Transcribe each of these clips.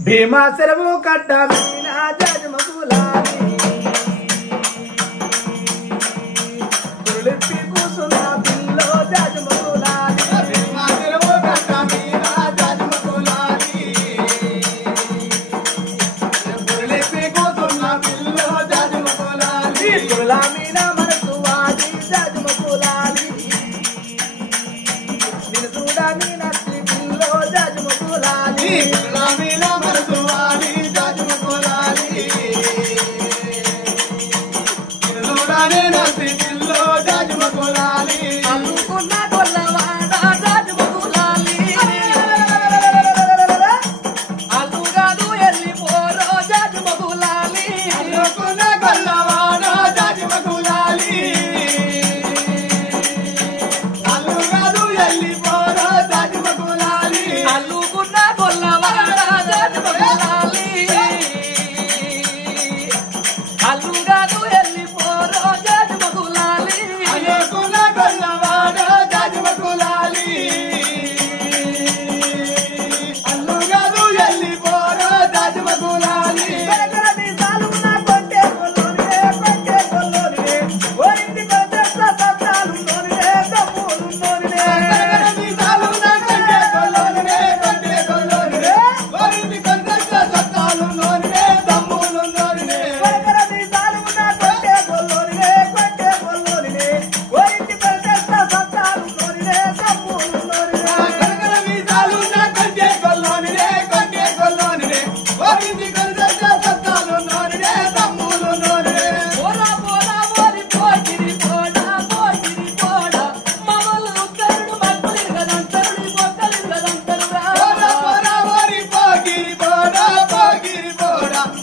భీమా సెలవు కట్ట మీనా జాజమగులాలి తులిపి కూసున్న పిల్లో జాజమగులాలి భీమా సెలవు కట్ట మీనా జాజమగులాలి తులిపి కూసున్న పిల్లో జాజమగులాలి తులా మీనా మనసు వాడి జాజమగులాలి నిన్ను చూడని నచ్చి పిల్లో జాజమగులాలి తులా మీనా మనసు వాడి జాజమగులాలి నిన్ను చూడని నచ్చి పిల్లో జాజమగులాలి అల్లుకున్న గొల్లవాడ జాజమగులాలి అల్లుగాదు ఎల్లిపోరో జాజమగులాలి అల్లుకున్న గొల్లవాడ జాజమగులాలి అల్లుగాదు ఎల్లిపోరో జాజమగులాలి అల్లుకున్న గొల్లవాడ జాజమగులాలి అల్లుగాదు ఎల్లిపోరో జాజమగులాలి అల్లుకున్న గొల్లవాడ జాజమగులాలి అల్లుగాదు ఎల్లిపోరో జాజమగులాలి కరకరని సాలున్న కొంటే కొల్లోనివే కొంటే కొల్లోనివే ఓరింటి కొల్తెస్త సత్తాలున్నోనివే తమ్ములున్నోనివే కరకరని సాలున్న కొంటే కొల్లోనివే కొంటే కొల్లోనివే ఓరింటి కొల్తెస్త సత్తాలున్నోనివే తమ్ములున్నోనివే కరకరని సాలున్న కొంటే కొల్లోనివే కొంటే కొల్లోనివే ఓరింటి కొల్తెస్త సత్తాలున్నోనివే తమ్ములున్నోనివే కరకరని సాలున్న కొంటే కొల్లోనివే కొంటే కొల్లోనివే ఓరింటి కొల్తెస్త సత్తాలున్నోనివే తమ్ములున్నోనివే పోరా పోరా ఓరి పోకిరి పోడా మమలు ఉత్తరుడు మక్కులిరగదంతరుడి మొక్కలిరగదంతరురా పోరా పోరా ఓరి పోకిరి పోడా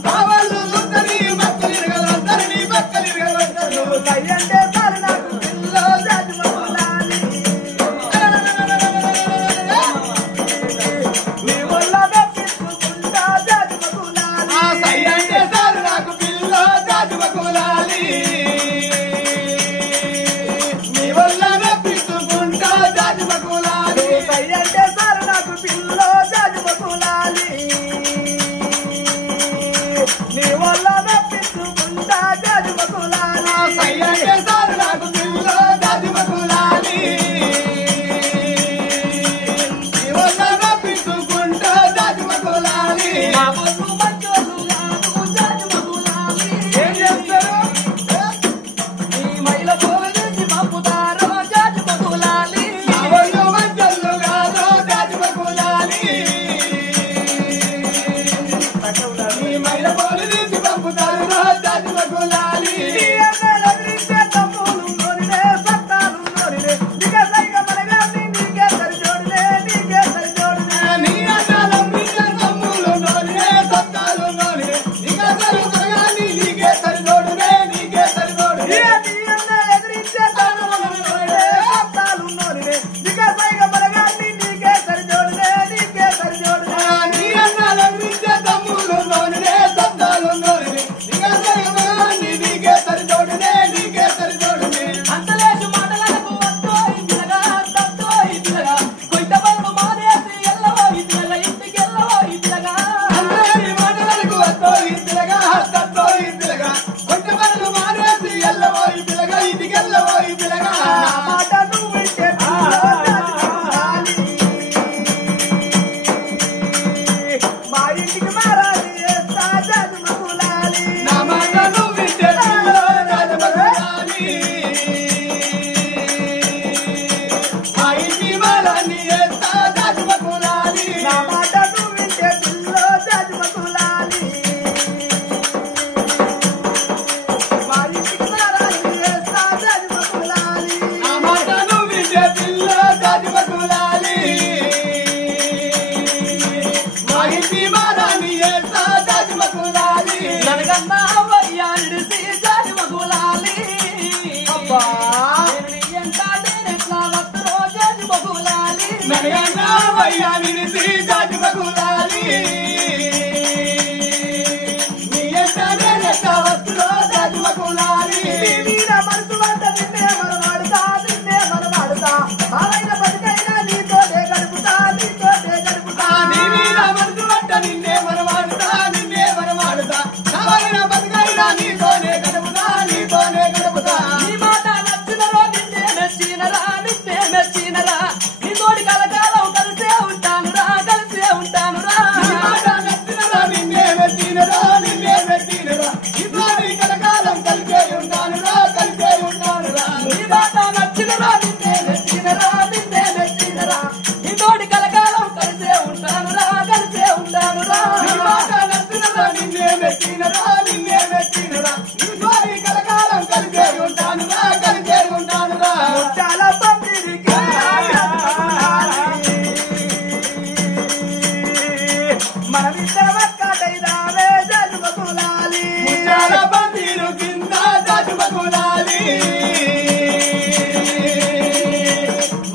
మమలు ఉత్తరి మక్కులిరగదంతరుడి మొక్కలిరగదంతరు సయ్యంటే సారు నాకు పిల్లో జాజమగులాలి నీ వల్ల మెప్పించుకుంటా జాజమగులాలి సయ్యంటే సారు నాకు పిల్లో జాజమగులాలి నీ వల్ల మెప్పించుకుంటా జాజమగులాలి సయ్యంటే సారు నాకు పిల్లో జాజమగులాలి నీ వల్ల మెప్పించుకుంటా జాజమగులాలి సయ్యంటే సారు నాకు పిల్లో జాజమగులాలి నీ వల్ల మెప్పించుకుంటా జాజమగులాలి మా బొట్టు మంచోళ్ళు కాదు జాజమగులాలి ఏం చేస్తారు నీ మైల పోలిసి పంపుతారో జాజమగులాలి మా బొట్టు మంచోళ్ళు కాదు జాజమగులాలి నీ మైల పోలిసి పంపుతారో జాజమగులాలి నీ ఎన్నెలెదిరిస్తే తమ్ములున్నోనివే సత్తాలున్నోనివే నీకే సైగ మనగాన్ని నీకే సరిజోడునే నీకే సరిజోడునే నీ అన్నాలమ్మితే తమ్ములున్నోనివే సత్తాలున్నోనివే నీకే సరిజోడుగాని నీకే సరిజోడునే నీకే సరిజోడునే నీ ఎన్నెలెదిరిస్తే తమ్ములున్నోనివే సత్తాలున్నోనివే నీకే సైగ మనగాన్ని నీకే సరిజోడునే నీకే సరిజోడునే నీ అన్నాలమ్మితే తమ్ములున్నోనివే సత్తాలున్నోనివే నీకే సైగ మనగాన్ని నీకే సరిజోడునే నీకే సరిజోడునే అంతలేసు మాటలకు వత్తోయి పిల్లగా తత్తోయి పిల్లగా కొయ్యబళ్ళు మానేసి ఎల్లవోయి పిల్లగా ఇంటికి ఎల్లవోయి పిల్లగా అంతలేని మాటలకు వత్తోయి పిల్లగా తత్తోయి పిల్లగా కొయ్యబళ్ళు మానేసి ఎల్లవోయి పిల్లగా ఇంటికి ఎల్లవోయి పిల్లగా నా మాట నువ్వు వింటే పిల్లో జాజమగులాలి మా ఇంటికి మారాలి ఏస్తా జాజమగులాలి నా మాట నువ్వు వింటే పిల్లో జాజమగులాలి మా ఇంటి మారాలి ఏస్తా జాజమగులాలి నా మాట నువ్వు వింటే పిల్లో జాజమగులాలి మా ఇంటికి మారాలి ఏస్తా జాజమగులాలి నా మాట నువ్వు వింటే పిల్లో జాజమగులాలి మా ఇంటి మారాలి ఏస్తా జాజమగులాలి ననగన్నా వయ్యాడిసి జాజమగులాలి అబ్బా ఎంత నేనెట్లా వస్తురో జాజమగులాలి ననగన్నా వయ్యాడిసి జాజమగులాలి నీ ఎంత నేనెట్లా వస్తురో జాజమగులాలి నీ మీద మనసు వంట నిన్నే మనవాడుతా బాలైన బతికైనా నీతోనే గడుపుతా నీ మీద మనసు వంట నిన్నే మనవాడుతా నచ్చినరా నిన్నే మెచ్చినరా నీ కలకాలం కలిసే ఉంటానురా చాలా పందిరికి మనమిద్దరం అక్కడైదావే జన్మకులాలి చాలా పందిరు కింద జన్మకులాలి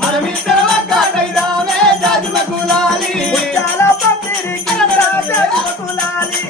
మనమిద్దరం అక్కడైదావే జన్మకులాలి చాలా పందిరి కింద జన్మకులాలి